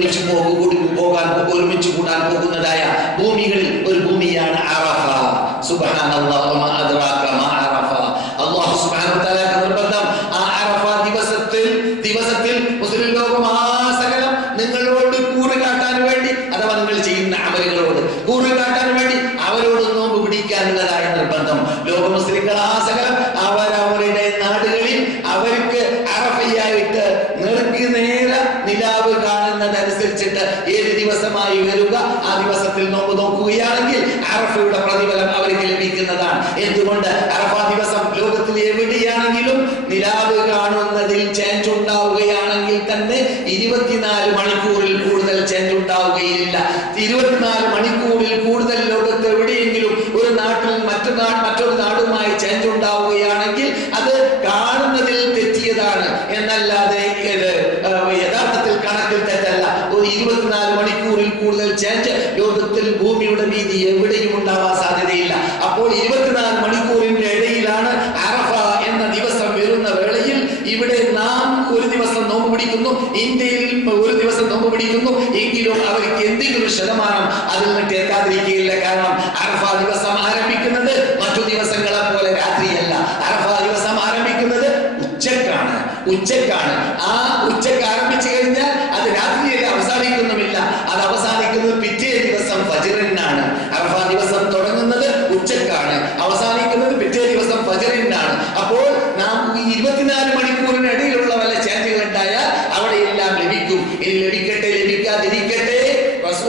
ഒരുമിച്ച് ഒരുമിച്ച് കൂടാൻ പോകുന്നതായ ഭൂമികളിൽ ഒരു ഭൂമിയാണ് അറഫ. സുബ്ഹാനല്ലാഹ് വമാ അദ്റാക മാ അറഫ. അല്ലാഹു സുബ്ഹാനഹു വ തആല നിർബന്ധം ആ അറഫ ദിവസത്തിൽ മുസ്ലിം ലോകം സകലം നിങ്ങളോട് കൂറ് കാട്ടാൻ വേണ്ടി, അഥവാ നിങ്ങൾ ചെയ്യുന്ന അമലുകളോട് കൂറ് കാട്ടാൻ വേണ്ടി അവരോട് നോമ്പ് പിടിക്കാനുള്ളതായ നിർബന്ധം. ലോക മുസ്ലിങ്ങൾ സകലം അവരവരുടെ നാടുകളിൽ അവർക്ക് അറഫയായിട്ട് നേരെ നിലാവ് കാണുന്നതനുസരിച്ചിട്ട് ഏത് ദിവസമായി വരിക ആ ദിവസത്തിൽ നോമ്പ് നോക്കുകയാണെങ്കിൽ അറഫയുടെ പ്രതിഫലം അവർക്ക് ലഭിക്കുന്നതാണ്. എന്തുകൊണ്ട്? അറഫ ദിവസം ലോകത്തിൽ എവിടെയാണെങ്കിലും നിലാവ് കാണുന്നതിൽ ചേഞ്ച് ഉണ്ടാവുകയാണെങ്കിൽ തന്നെ 24 മണിക്കൂറിൽ കൂടുതൽ ചേഞ്ച് ഉണ്ടാവുകയില്ല. 24 മണിക്കൂറിൽ കൂടുതൽ ലോകത്ത് എവിടെയെങ്കിലും ഒരു നാട്ടിൽ മറ്റൊരു നാടുമായി ചേഞ്ച് ഉണ്ടാവുകയാണെങ്കിൽ അത് കാണുന്നതിൽ തെറ്റിയതാണ് എന്നല്ലാതെ യഥാർത്ഥത്തിൽ കണക്കിൽ തെറ്റല്ല. ഒരു 24 മണിക്കൂറിൽ കൂടുതൽ ചേഞ്ച് ലോകത്തിൽ ഭൂമിയുടെ വീതി എവിടെയും ഉണ്ടാവാൻ സാധ്യതയില്ല. അപ്പോൾ 24 മണിക്കൂറിന്റെ ഇടയിലാണ് അറഫ എന്ന ദിവസം വരുന്ന വേളയിൽ ഇവിടെ നാം ഒരു ദിവസം നോമ്പ് പിടിക്കുന്നു, ഇന്ത്യയിൽ ഒരു ദിവസം നോമ്പ് പിടിക്കുന്നു എങ്കിലും അവർക്ക് എന്തെങ്കിലും ശതമാനം അതിൽ നിന്ന് കേൾക്കാതിരിക്കുകയില്ല. കാരണം അറഫ ദിവസം ആരംഭിക്കുന്നത് മറ്റു ദിവസങ്ങളെ പോലെ രാത്രിയല്ല. അറഫ ദിവസം ആരംഭിക്കുന്നത് ഉച്ചക്കാണ്. ആ ഉച്ചക്ക് ആരംഭിച്ചു കഴിഞ്ഞാൽ അത് രാത്രിയിൽ അവസാനിക്കുന്നുമില്ല. അത് അവസാനിക്കുന്നത് പിറ്റേ ദിവസം ഫജ്റിനാണ്. അറഫ ദിവസം തുടങ്ങുന്നത് ഉച്ചക്കാണ്, അവസാനിക്കുന്നത് പിറ്റേ ദിവസം ഫജ്റിനാണ്. അപ്പോൾ നാം ഈ 24 മണിക്കൂറിനിടയിലുള്ള വല്ല ചേഞ്ചുകൾ ഉണ്ടായാൽ അവിടെയെല്ലാം ലഭിക്കും. ഇനി ലഭിക്കട്ടെ ലഭിക്കാതിരിക്കട്ടെ,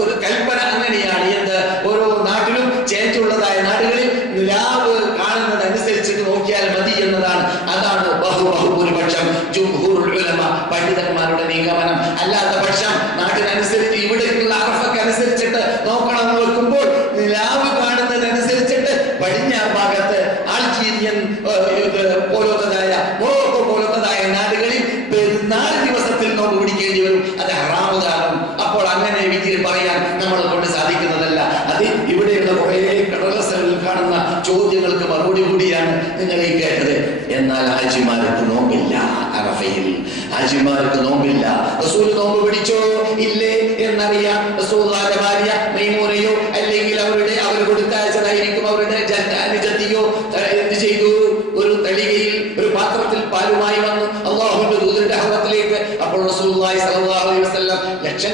ഒരു കൽപ്പന അങ്ങനെയാണ്. എന്ത്? ഓരോ നാട്ടിലും ചേഞ്ച് ഉള്ളതായ നാടുകളിൽ നിലാവ് കാണുന്നതനുസരിച്ചിട്ട് നോക്കിയാൽ മതി എന്നതാണ്. അതാണ് ബഹുഭൂരിപക്ഷം ജുംഹൂറുൽ ഉലമ പണ്ഡിതന്മാരുടെ നിഗമനം. അല്ലാത്ത പക്ഷം നാട്ടിനനുസരിച്ച് ഇവിടേക്കുള്ള അറഫക്കനുസരിച്ചിട്ട് നോക്കണം എന്ന് വെക്കുമ്പോൾ നിലാവ് കാണുന്നതനുസരിച്ചിട്ട് പടിഞ്ഞാറ് ഭാഗത്ത് ആൾജീരിയൻ പോലത്തതായ മൊറോക്കോ പോലത്തതായ നാടുകളിൽ 4 ദിവസത്തിൽ നോമ്പ് പിടിക്കേണ്ടി വരും. അത് ഹറാമുകാരും. അപ്പോൾ അങ്ങനെ വിധി പറയാൻ നമ്മളെ കൊണ്ട് സാധിക്കുന്നതല്ല. അത് ഇവിടെയുള്ള കുറെ കടലാസുകളിൽ കാണുന്ന ചോദ്യങ്ങൾക്ക് മറുപടി കൂടിയാണ് നിങ്ങൾ ഈ കേട്ടത്. എന്നാൽ ഹാജിമാർക്ക് നോമ്പില്ല. അറഫയിൽ ഹാജിമാർക്ക് നോമ്പില്ല. റസൂൽ നോമ്പ് പിടിച്ചോ ഇല്ലേ എന്നറിയാം. റസൂലുള്ളാഹിയുടെ ഭാര്യ മൈമൂനയോ അല്ലെങ്കിൽ അവർ കൊടുത്തയച്ചതായിരിക്കും അവരുടെ അനുജത്തിയോ എന്ത് ചെയ്തു? ഒരു തളികയിൽ ഒരു പാത്രത്തിൽ പാലുമായി വന്നു അല്ലാഹുവിന്റെ ദൂതന്റെ ഹറത്തിലേക്ക്. അപ്പോൾ റസൂലുള്ളാഹി സ്വല്ലല്ലാഹു അലൈഹി വസല്ലം ലക്ഷം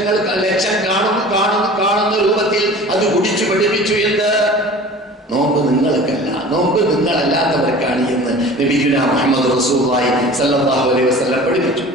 കാണുന്ന രൂപത്തിൽ അത് കുടിച്ചു പഠിപ്പിച്ചു. എന്ത്? നോമ്പ് നിങ്ങൾക്കല്ല, നോമ്പ് നിങ്ങളല്ലാത്തവർക്കാണ് എന്ന് നബിയുനാ മുഹമ്മദ് റസൂലുള്ളാഹി സ്വല്ലല്ലാഹു അലൈഹി വസല്ലം പഠിപ്പിച്ചു.